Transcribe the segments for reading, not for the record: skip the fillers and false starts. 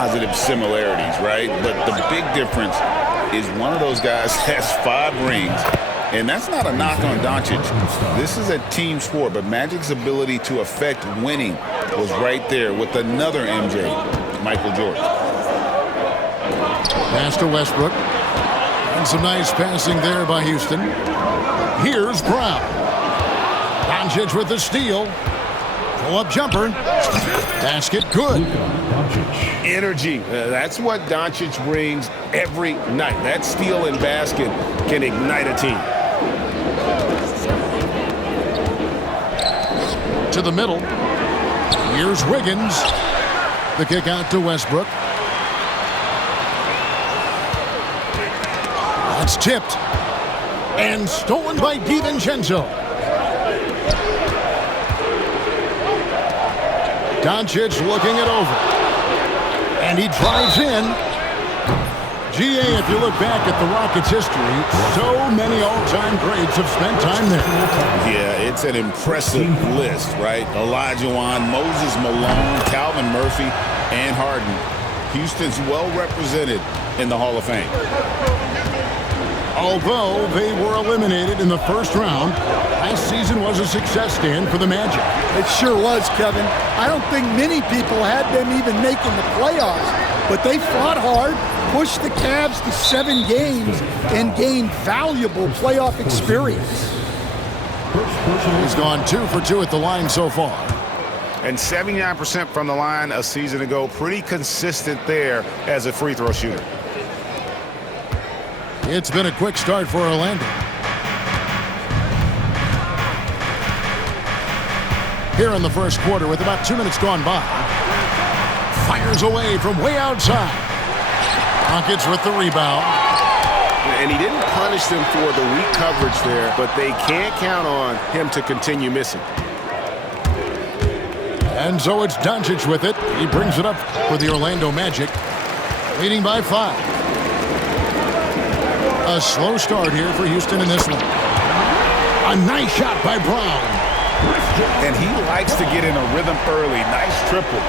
positive similarities, right? But the big difference is one of those guys has 5 rings, and that's not a knock on Doncic. This is a team sport, but Magic's ability to affect winning was right there with another MJ, Michael Jordan. Pass to Westbrook. And some nice passing there by Houston. Here's Brown. Doncic with the steal. Pull-up jumper. Basket good. Energy. That's what Doncic brings every night. That steal and basket can ignite a team. To the middle. Here's Wiggins. The kick out to Westbrook. That's tipped. And stolen by DiVincenzo. Doncic looking it over. And he drives in. GA, if you look back at the Rockets' history, so many all-time greats have spent time there. Yeah, it's an impressive list, right? Olajuwon, Moses Malone, Calvin Murphy, and Harden. Houston's well represented in the Hall of Fame. Although they were eliminated in the first round, last season was a success stand for the Magic. It sure was, Kevin. I don't think many people had them even making the playoffs, but they fought hard, pushed the Cavs to 7 games, and gained valuable playoff experience. He's gone 2 for 2 at the line so far. And 79% from the line a season ago. Pretty consistent there as a free throw shooter. It's been a quick start for Orlando. Here in the first quarter with about 2 minutes gone by. Fires away from way outside. Rockets with the rebound. And he didn't punish them for the weak coverage there, but they can't count on him to continue missing. And so it's Doncic with it. He brings it up for the Orlando Magic, leading by 5. A slow start here for Houston in this one. A nice shot by Brown. And he likes to get in a rhythm early. Nice triple.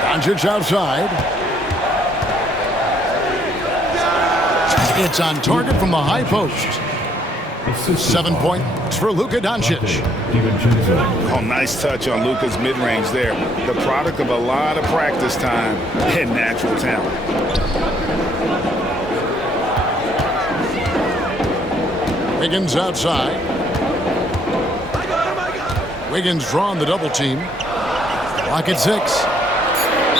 Doncic outside. It's on target from the high post. 7 points for Luka Doncic. Oh, nice touch on Luka's mid-range there. The product of a lot of practice time and natural talent. Wiggins outside. Wiggins drawn the double team. Rocket 6.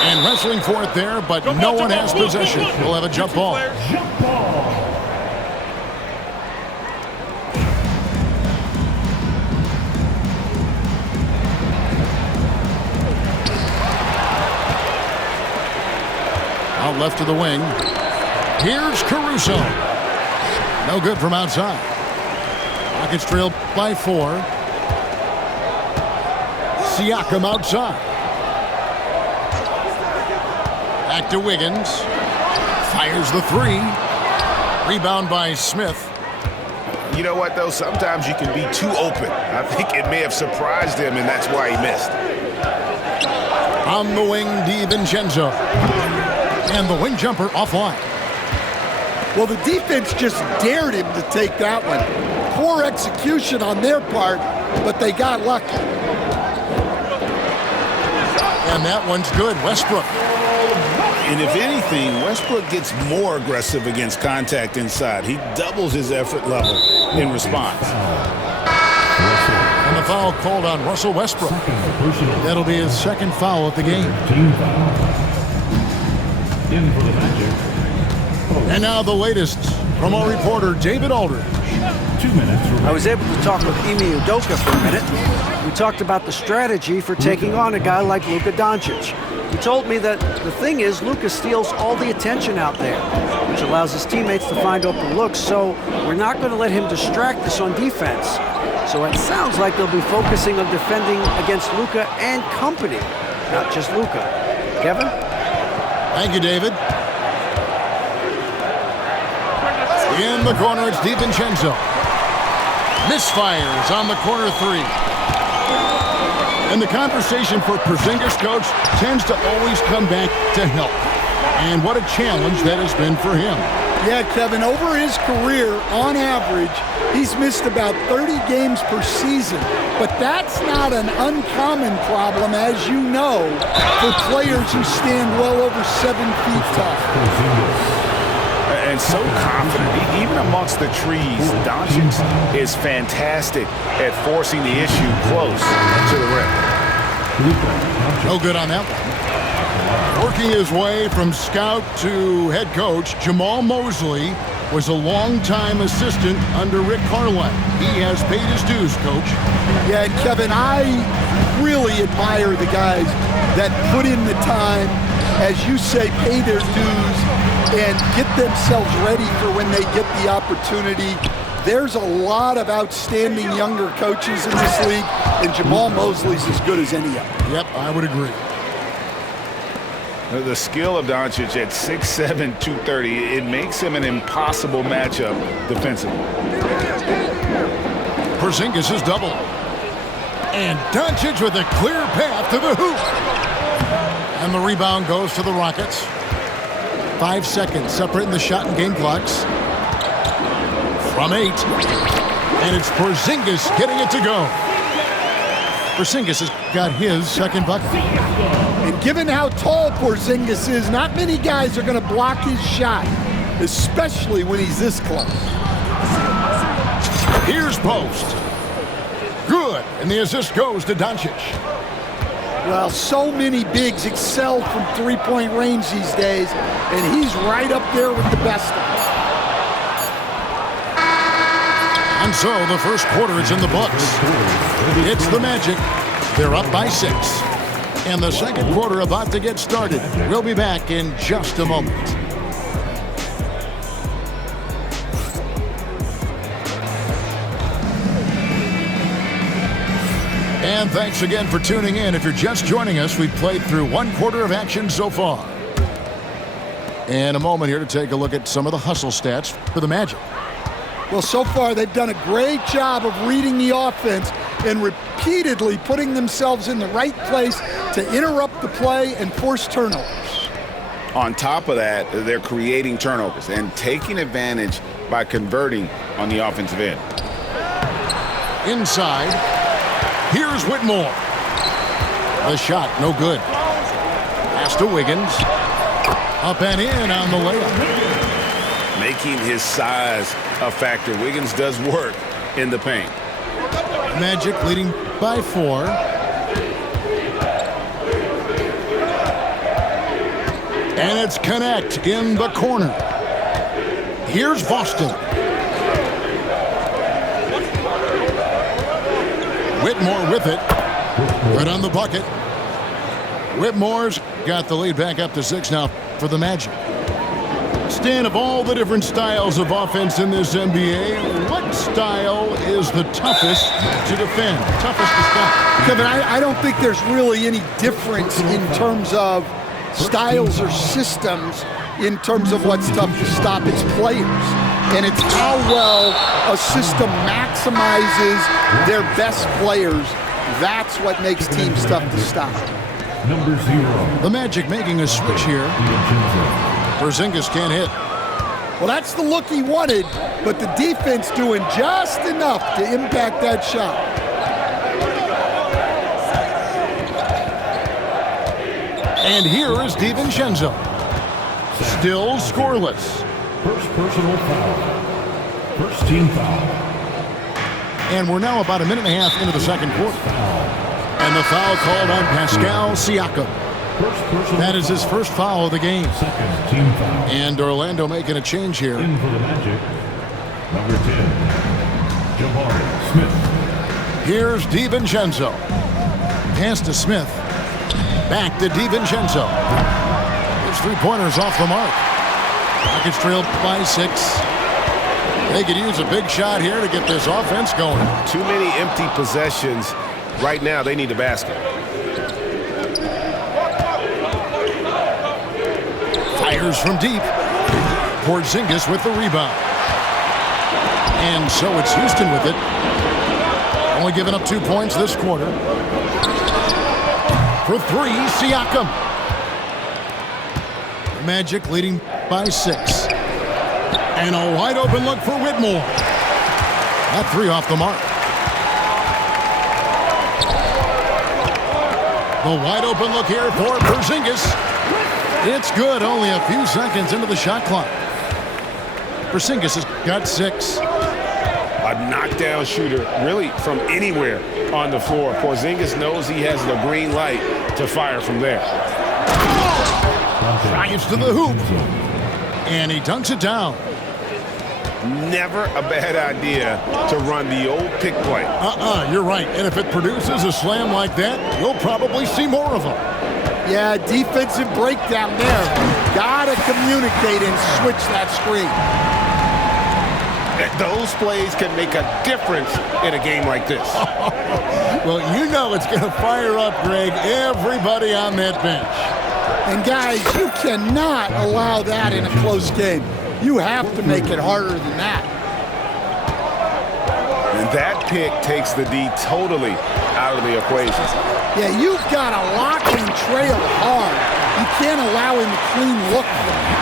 And wrestling for it there, but no one has possession. We'll have a jump ball. Out left to the wing. Here's Caruso. No good from outside. Rockets trail by 4. Siakam outside. Back to Wiggins. Fires the 3. Rebound by Smith. You know what, though? Sometimes you can be too open. I think it may have surprised him, and that's why he missed. On the wing, DiVincenzo. And the wing jumper offline. Well, the defense just dared him to take that one. Poor execution on their part, but they got lucky. And that one's good. Westbrook. And if anything, Westbrook gets more aggressive against contact inside. He doubles his effort level in response. And the foul called on Russell Westbrook. That'll be his second foul of the game. And now the latest from our reporter, David Aldridge. 2 minutes. I was able to talk with Ime Udoka for a minute. We talked about the strategy for taking on a guy like Luka Doncic. He told me that the thing is Luka steals all the attention out there, which allows his teammates to find open looks, so we're not going to let him distract us on defense. So it sounds like they'll be focusing on defending against Luka and company, not just Luka. Kevin? Thank you, David. In the corner, it's DiVincenzo. Misfires on the corner 3. And the conversation for Porzingis, coach, tends to always come back to health. And what a challenge that has been for him. Yeah, Kevin, over his career, on average, he's missed about 30 games per season. But that's not an uncommon problem, as you know, for players who stand well over 7 feet tall. And so confident, even amongst the trees, Doncic is fantastic at forcing the issue close to the rim. No good on that one. Working his way from scout to head coach, Jamal Mosley was a longtime assistant under Rick Carlisle. He has paid his dues, coach. Yeah, and Kevin, I really admire the guys that put in the time, as you say, pay their dues, and get themselves ready for when they get the opportunity. There's a lot of outstanding younger coaches in this league, and Jamal Mosley's as good as any of them. Yep, I would agree. The skill of Doncic at 6'7", 230, it makes him an impossible matchup defensively. Porzingis is double. And Doncic with a clear path to the hoop. And the rebound goes to the Rockets. 5 seconds separating the shot and game clocks. From 8. And it's Porzingis getting it to go. Porzingis has got his second bucket. And given how tall Porzingis is, not many guys are going to block his shot, especially when he's this close. Here's Post. Good. And the assist goes to Doncic. Well, so many bigs excel from three-point range these days, and he's right up there with the best of them. And so the first quarter is in the books. It's the Magic. They're up by 6. And the second quarter about to get started. We'll be back in just a moment. And thanks again for tuning in. If you're just joining us, we've played through 1 quarter of action so far. And a moment here to take a look at some of the hustle stats for the Magic. Well, so far they've done a great job of reading the offense and repeatedly putting themselves in the right place to interrupt the play and force turnovers. On top of that, they're creating turnovers and taking advantage by converting on the offensive end. Inside, here's Whitmore. The shot, no good. Pass to Wiggins. Up and in on the layup. Making his size a factor. Wiggins does work in the paint. Magic leading by 4. And it's Connect in the corner. Here's Boston. Whitmore with it. Good on the bucket. Whitmore's got the lead back up to 6 now for the Magic. Stan, of all the different styles of offense in this NBA, what style is the toughest to defend, toughest to stop? Kevin, I don't think there's really any difference in terms of styles or systems in terms of what's tough to stop. It's players. And it's how well a system maximizes their best players. That's what makes teams tough to stop. Number 0. The Magic making a switch here. Porzingis can't hit. Well, that's the look he wanted, but the defense doing just enough to impact that shot. And here is DiVincenzo. Still scoreless. First personal foul. First team foul. And we're now about a minute and a half into the second quarter. And the foul called on Pascal Siakam. That is his first foul of the game. Second team foul. And Orlando making a change here. In for the Magic. Number 10. Jabari Smith. Here's DiVincenzo. Pass to Smith. Back to DiVincenzo. His three-pointers off the mark. Rockets trail by 6. They could use a big shot here to get this offense going. Too many empty possessions. Right now, they need a basket. Fires from deep. Porzingis with the rebound. And so it's Houston with it. Only giving up 2 points this quarter. For three, Siakam. The Magic leading by 6. And a wide open look for Whitmore. That three off the mark. The wide open look here for Porzingis. It's good, only a few seconds into the shot clock. Porzingis has got 6. A knockdown shooter, really from anywhere on the floor. Porzingis knows he has the green light to fire from there. Drives to the hoop. And he dunks it down. Never a bad idea to run the old pick play. You're right. And if it produces a slam like that, you'll probably see more of them. Yeah, defensive breakdown there. Gotta communicate and switch that screen. Those plays can make a difference in a game like this. Well, you know it's going to fire up, Greg, everybody on that bench. And guys, you cannot allow that in a close game. You have to make it harder than that. And that pick takes the D totally out of the equation. Yeah, you've got to lock and trail hard. You can't allow him to clean look for that.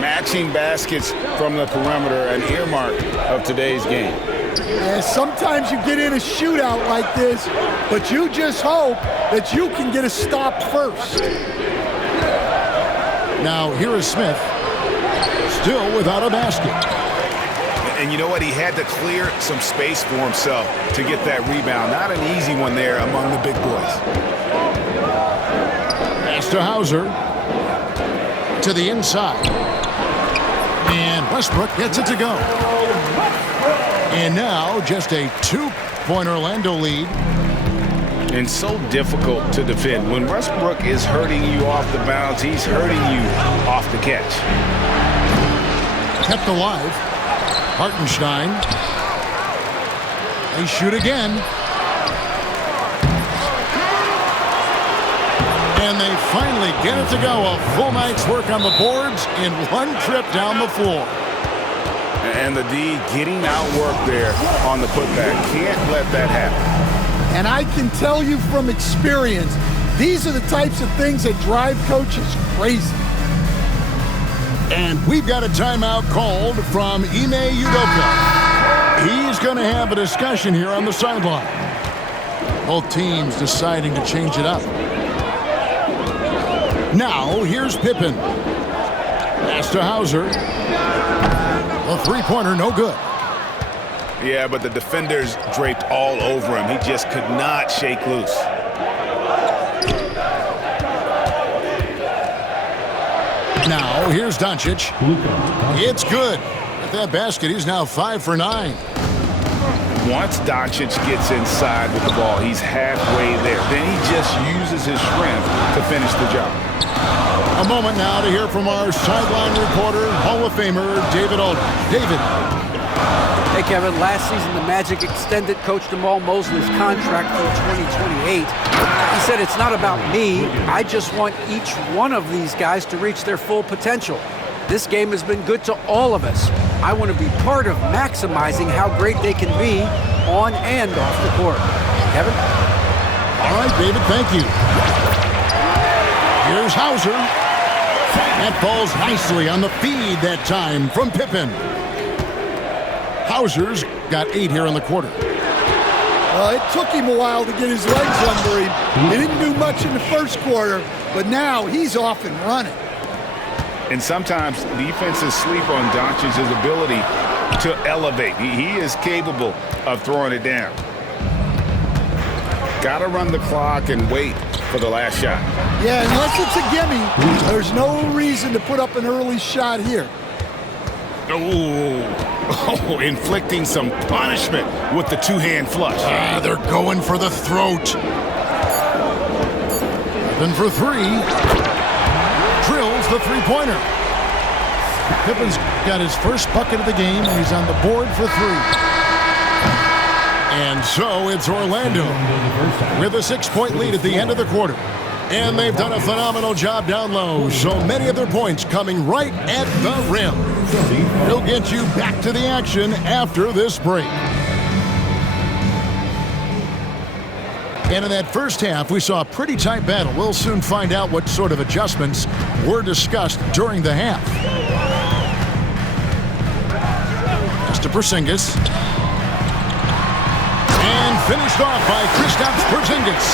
Matching baskets from the perimeter, an earmark of today's game. Yeah, sometimes you get in a shootout like this, but you just hope that you can get a stop first. Now, here is Smith, still without a basket. And you know what? He had to clear some space for himself to get that rebound. Not an easy one there among the big boys. Pass to Hauser. To the inside. And Westbrook gets it to go. And now just a 2-point Orlando lead. And so difficult to defend. When Westbrook is hurting you off the bounce, he's hurting you off the catch. Kept alive. Hartenstein. They shoot again. And they finally get it to go. A full night's work on the boards in one trip down the floor. And the D getting outworked there on the putback. Can't let that happen. And I can tell you from experience, these are the types of things that drive coaches crazy. And we've got a timeout called from Ime Udoka. He's going to have a discussion here on the sideline. Both teams deciding to change it up. Now, here's Pippen. Pass to Hauser. A three-pointer, no good. Yeah, but the defenders draped all over him. He just could not shake loose. Now, here's Doncic. It's good. With that basket, he's now 5 for 9. Once Doncic gets inside with the ball, he's halfway there. Then he just uses his strength to finish the job. A moment now to hear from our sideline reporter, Hall of Famer David Aldridge. David. Hey, Kevin, last season the Magic extended Coach Jamal Mosley's contract through 2028. He said, it's not about me. I just want each one of these guys to reach their full potential. This game has been good to all of us. I want to be part of maximizing how great they can be on and off the court. Kevin? All right, David, thank you. Here's Hauser. That falls nicely on the feed that time from Pippen. Hauser's got 8 here in the quarter. It took him a while to get his legs under him. He didn't do much in the first quarter, but now he's off and running. And sometimes defenses sleep on Doncic's ability to elevate. He is capable of throwing it down. Got to run the clock and wait for the last shot. Yeah, unless it's a gimme, there's no reason to put up an early shot here. Oh, inflicting some punishment with the two-hand flush. They're going for the throat. Then for 3. Drills the three-pointer. Pippen's got his first bucket of the game, and he's on the board for 3. And so it's Orlando with a 6-point lead at the end of the quarter. And they've done a phenomenal job down low, so many of their points coming right at the rim. We'll get you back to the action after this break. And in that first half, we saw a pretty tight battle. We'll soon find out what sort of adjustments were discussed during the half. Pass to Porzingis. And finished off by Kristaps Porzingis.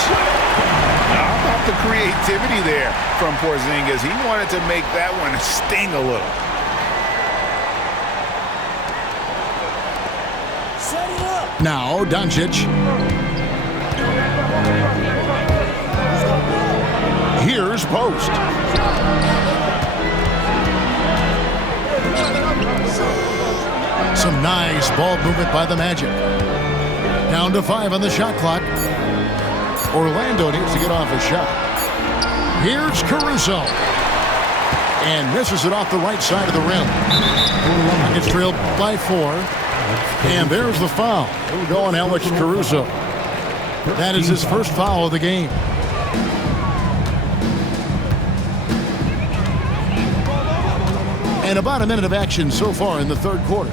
How about the creativity there from Porzingis? He wanted to make that one sting a little. Now, Doncic. Here's Post. Some nice ball movement by the Magic. Down to 5 on the shot clock. Orlando needs to get off a shot. Here's Caruso. And misses it off the right side of the rim. Rockets trailed by 4. And there's the foul. We're going Alex Caruso. That is his first foul of the game. And about a minute of action so far in the third quarter.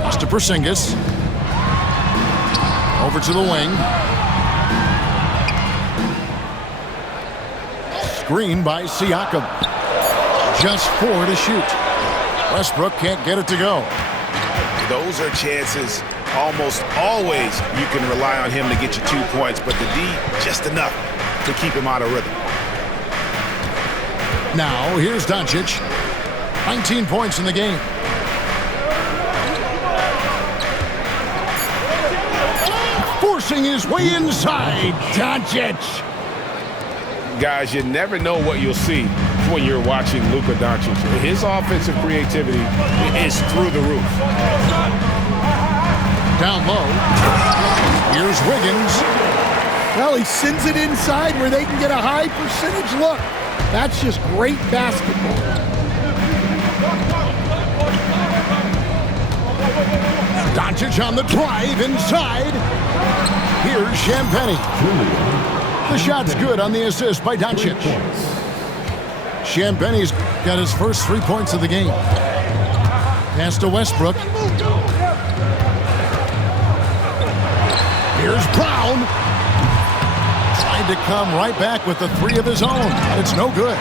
Pass to Porzingis. Over to the wing. Screen by Siakam. Just 4 to shoot. Westbrook can't get it to go. Those are chances almost always you can rely on him to get you 2 points, but the D just enough to keep him out of rhythm. Now, here's Doncic. 19 points in the game. Forcing his way inside. Doncic. Guys, you never know what you'll see when you're watching Luka Doncic. His offensive creativity is through the roof. Down low. Here's Wiggins. Well, he sends it inside where they can get a high percentage look. That's just great basketball. Doncic on the drive inside. Here's Champagnie. The shot's good on the assist by Doncic. Champagnie's got his first 3 points of the game. Pass to Westbrook. Here's Brown. Tried to come right back with the 3 of his own, but it's no good.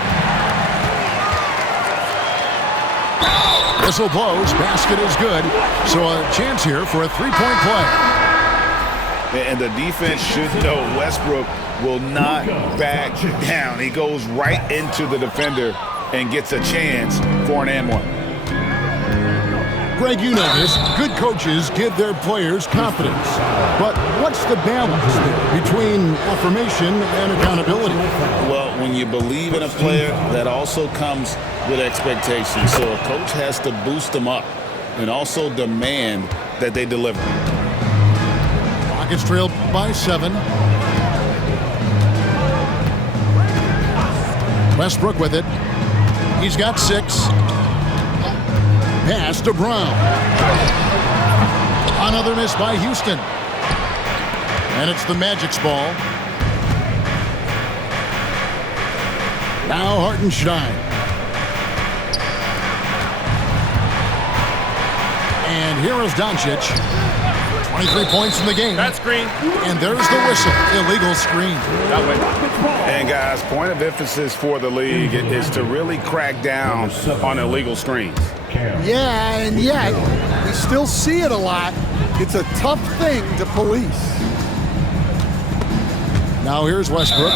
Whistle blows. Basket is good. So a chance here for a 3-point play. And the defense should know Westbrook will not back down. He goes right into the defender and gets a chance for an and one. Greg, you know this. Good coaches give their players confidence. But what's the balance there between affirmation and accountability? Well, when you believe in a player, that also comes with expectations. So a coach has to boost them up and also demand that they deliver. Rockets trailed by 7. Westbrook with it. He's got 6. Pass to Brown. Another miss by Houston. And it's the Magic's ball. Now Hartenstein. And here is Doncic. 23 points in the game. That screen. And there's the whistle. Illegal screen. That way. And guys, point of emphasis for the league is to really crack down on illegal screens. Yeah, and yet we still see it a lot. It's a tough thing to police. Now here's Westbrook.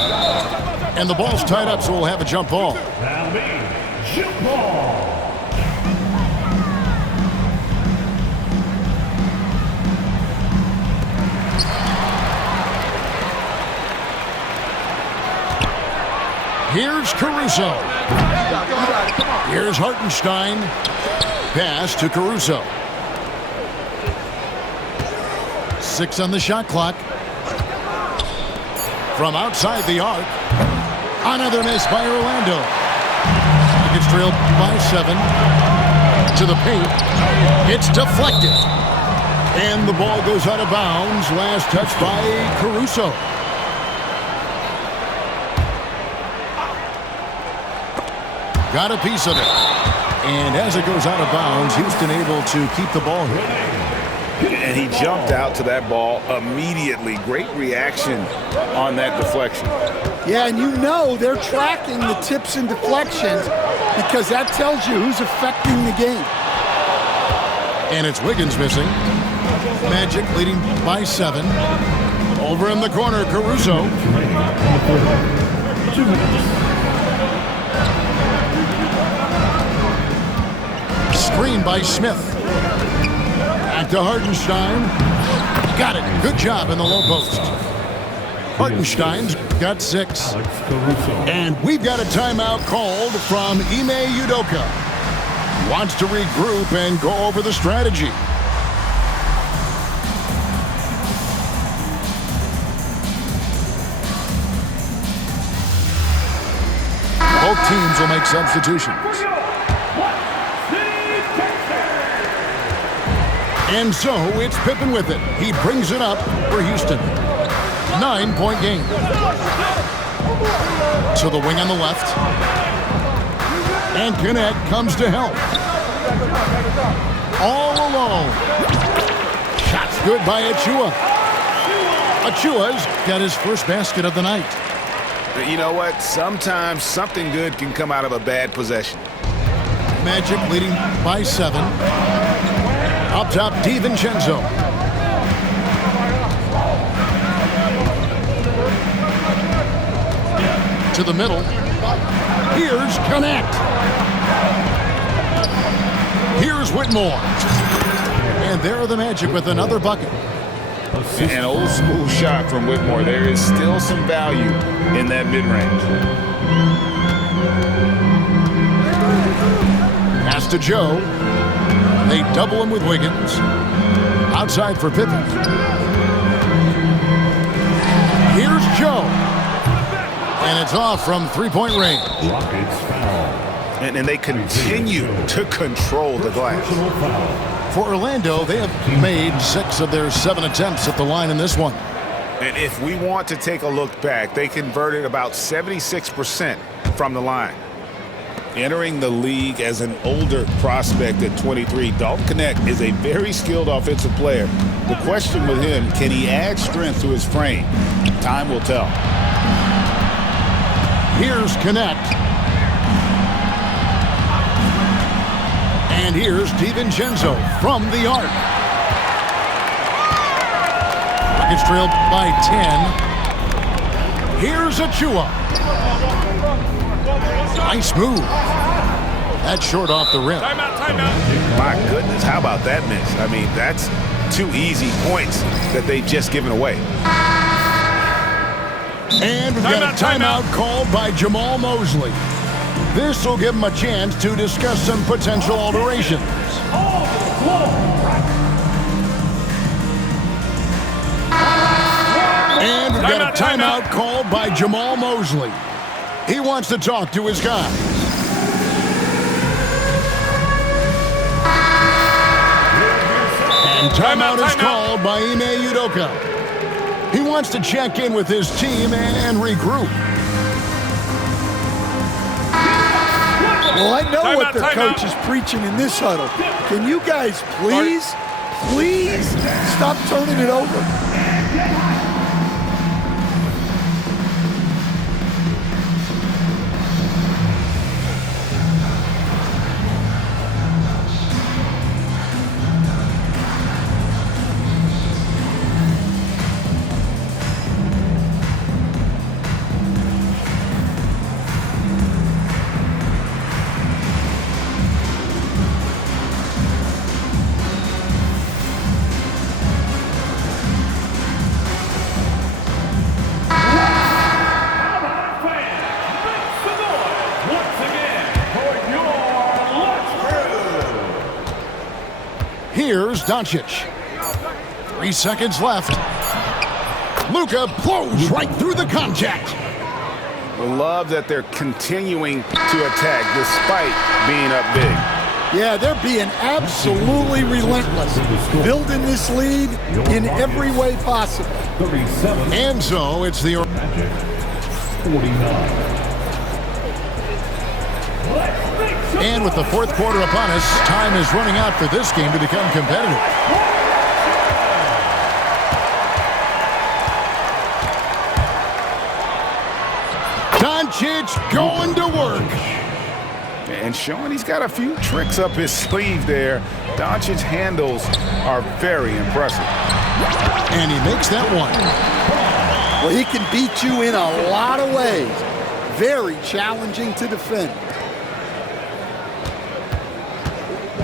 And the ball's tied up, so we'll have a jump ball. Now jump ball. Here's Caruso. Here's Hartenstein. Pass to Caruso. 6 on the shot clock. From outside the arc. Another miss by Orlando. Gets trailed by 7. To the paint. It's deflected. And the ball goes out of bounds. Last touch by Caruso. Got a piece of it. And as it goes out of bounds, Houston able to keep the ball here. And he jumped out to that ball immediately. Great reaction on that deflection. Yeah, and you know they're tracking the tips and deflections because that tells you who's affecting the game. And it's Wiggins missing. Magic leading by 7. Over in the corner, Caruso. 2 minutes. Screen by Smith. Back to Hartenstein. Got it. Good job in the low post. Hartenstein's got 6. And we've got a timeout called from Ime Udoka. Wants to regroup and go over the strategy. Both teams will make substitutions. And so it's Pippen with it. He brings it up for Houston. 9-point game. To the wing on the left. And Connect comes to help. All alone. Shot's good by Achua. Achua's got his first basket of the night. You know what? Sometimes something good can come out of a bad possession. Magic leading by 7. Up top, DiVincenzo. To the middle. Here's Connect. Here's Whitmore. And there are the Magic with another bucket. An old school shot from Whitmore. There is still some value in that mid-range. Pass to Joe. They double him with Wiggins. Outside for Pippen. Here's Joe. And it's off from 3-point range. Rockets foul. And they continue to control the glass. For Orlando, they have made 6 of their 7 attempts at the line in this one. And if we want to take a look back, they converted about 76% from the line. Entering the league as an older prospect at 23, Dalton Connect is a very skilled offensive player. The question with him, can he add strength to his frame? Time will tell. Here's Connect. And here's DiVincenzo from the arc. Rockets trailed by 10. Here's Achua. Nice move. That's short off the rim. Timeout. My goodness, how about that miss? I mean, that's 2 easy points that they've just given away. And we've got a timeout called by Jamal Mosley. This will give him a chance to discuss some potential alterations. And we've got a timeout called by Jamal Mosley. He wants to talk to his guys. And timeout is called by Ime Udoka. He wants to check in with his team and regroup. Well, I know what the coach is preaching in this huddle. Can you guys please stop turning it over? Here's Doncic. 3 seconds left. Luka blows right through the contact. I love that they're continuing to attack despite being up big. Yeah, they're being absolutely relentless, building this lead in every way possible. 37. And so it's the Magic. 49. And with the fourth quarter upon us, time is running out for this game to become competitive. Doncic going to work. And showing he's got a few tricks up his sleeve there. Doncic's handles are very impressive. And he makes that one. Well, he can beat you in a lot of ways. Very challenging to defend.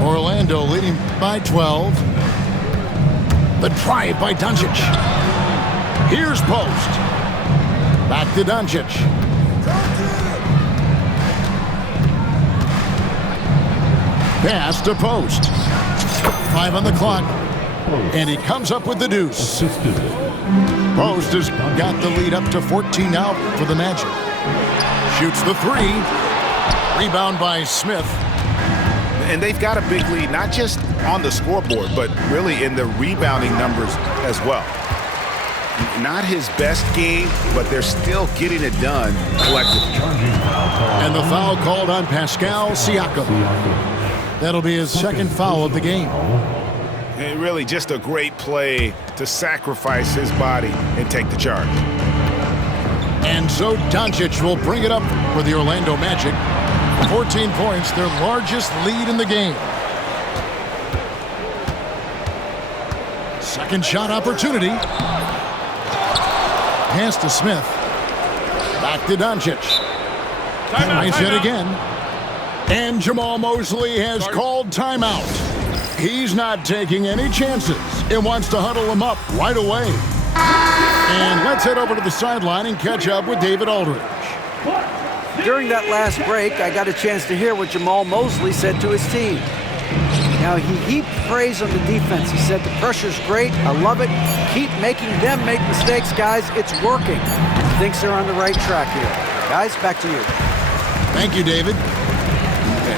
Orlando leading by 12. The drive by Doncic. Here's post. Back to Doncic. Pass to post. 5 on the clock. And he comes up with the deuce. Post has got the lead up to 14 now for the Magic. Shoots the 3. Rebound by Smith. And they've got a big lead, not just on the scoreboard, but really in the rebounding numbers as well. Not his best game, but they're still getting it done collectively. And the foul called on Pascal Siakam. That'll be his second foul of the game. And really just a great play to sacrifice his body and take the charge. And so Doncic will bring it up for the Orlando Magic. 14 points, their largest lead in the game. Second shot opportunity. Pass to Smith. Back to Doncic. Nice hit again. And Jamal Mosley has called timeout. He's not taking any chances. It wants to huddle him up right away. And let's head over to the sideline and catch up with David Aldridge. During that last break, I got a chance to hear what Jamal Mosley said to his team. Now, he heaped praise on the defense. He said, the pressure's great. I love it. Keep making them make mistakes, guys. It's working. Thinks they're on the right track here. Guys, back to you. Thank you, David.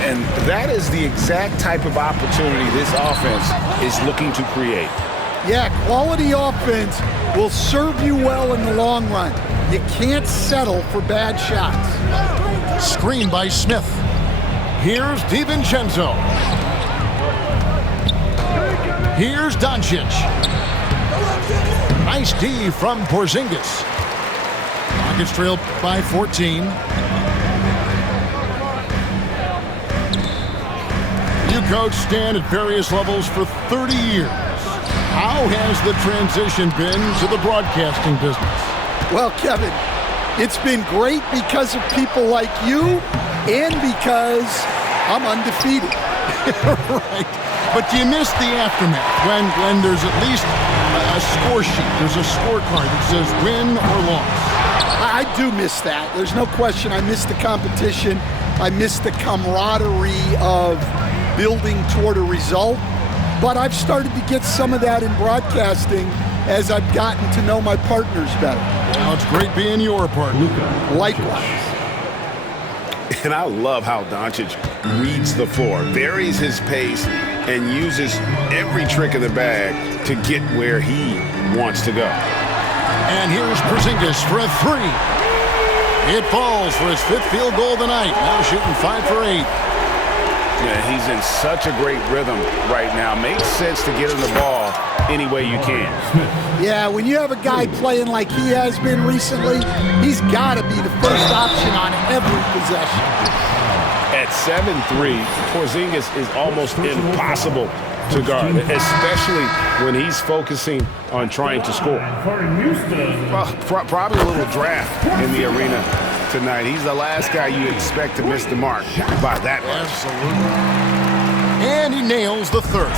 And that is the exact type of opportunity this offense is looking to create. Yeah, quality offense will serve you well in the long run. You can't settle for bad shots. Screen by Smith. Here's DiVincenzo. Here's Doncic. Nice D from Porzingis. Rockets trail by 14. You coach Stan at various levels for 30 years. How has the transition been to the broadcasting business? Well, Kevin, it's been great because of people like you and because I'm undefeated. Right. But do you miss the aftermath when there's at least a score sheet? There's a scorecard that says win or loss. I do miss that. There's no question. I miss the competition. I miss the camaraderie of building toward a result. But I've started to get some of that in broadcasting as I've gotten to know my partners better. Well, it's great being your partner. Likewise. And I love how Doncic reads the floor, varies his pace, and uses every trick in the bag to get where he wants to go. And here's Porzingis for a 3. It falls for his 5th field goal of the night. Now shooting 5 for 8. Yeah, he's in such a great rhythm right now. Makes sense to get him the ball any way you can. Yeah, when you have a guy playing like he has been recently, he's got to be the first option on every possession. At 7'3", Porzingis is almost impossible to guard, especially when he's focusing on trying to score. Well, probably a little draft in the arena tonight. He's the last guy you expect to miss the mark by that much. Absolutely. And he nails the 3rd.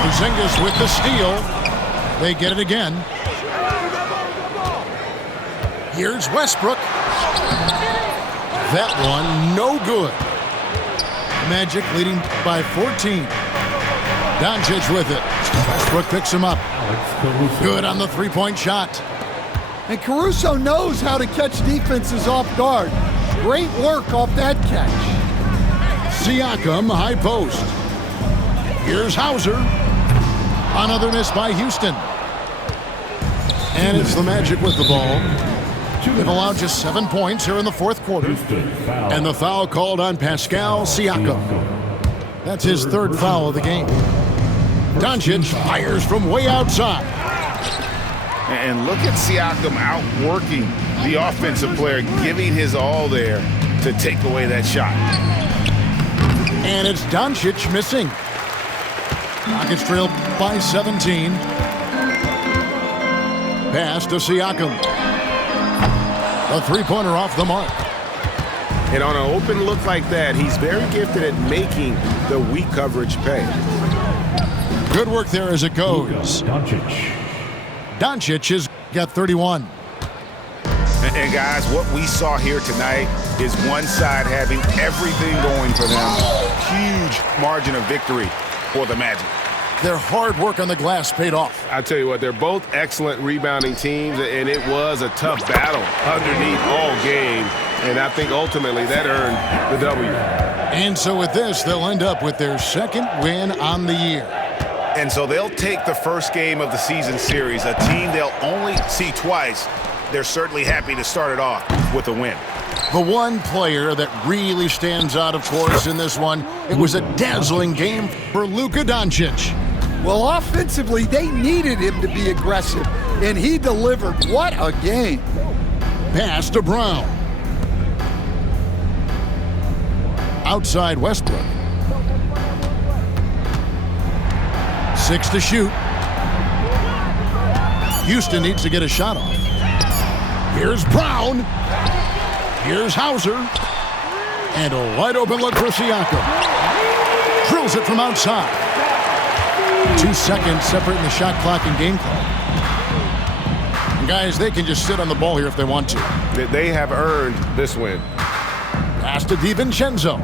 Porzingis with the steal. They get it again. Here's Westbrook. That one, no good. Magic leading by 14. Doncic with it. Westbrook picks him up. Good on the three-point shot. And Caruso knows how to catch defenses off guard. Great work off that catch. Siakam, high post. Here's Hauser. Another miss by Houston. And it's the Magic with the ball. They've allowed just 7 points here in the 4th quarter. And the foul called on Pascal Siakam. That's his 3rd foul of the game. Doncic fires from way outside. And look at Siakam outworking the offensive player giving his all there to take away that shot. And it's Doncic missing. Rockets trail by 17. Pass to Siakam. A three-pointer off the mark. And on an open look like that, he's very gifted at making the weak coverage pay. Good work there as it goes. Doncic has got 31. And guys, what we saw here tonight is one side having everything going for them. Huge margin of victory for the Magic. Their hard work on the glass paid off. I tell you what, they're both excellent rebounding teams, and it was a tough battle underneath all game. And I think ultimately that earned the W. And so with this, they'll end up with their second win on the year. And so they'll take the first game of the season series, a team they'll only see twice. They're certainly happy to start it off with a win. The one player that really stands out, of course, in this one, it was a dazzling game for Luka Doncic. Well, offensively, they needed him to be aggressive, and he delivered. What a game. Pass to Brown. Outside Westbrook. 6 to shoot. Houston needs to get a shot off. Here's Brown. Here's Hauser. And a wide open look for Siakam. Drills it from outside. 2 seconds separating the shot clock and game clock. And guys, they can just sit on the ball here if they want to. They have earned this win. Pass to DiVincenzo.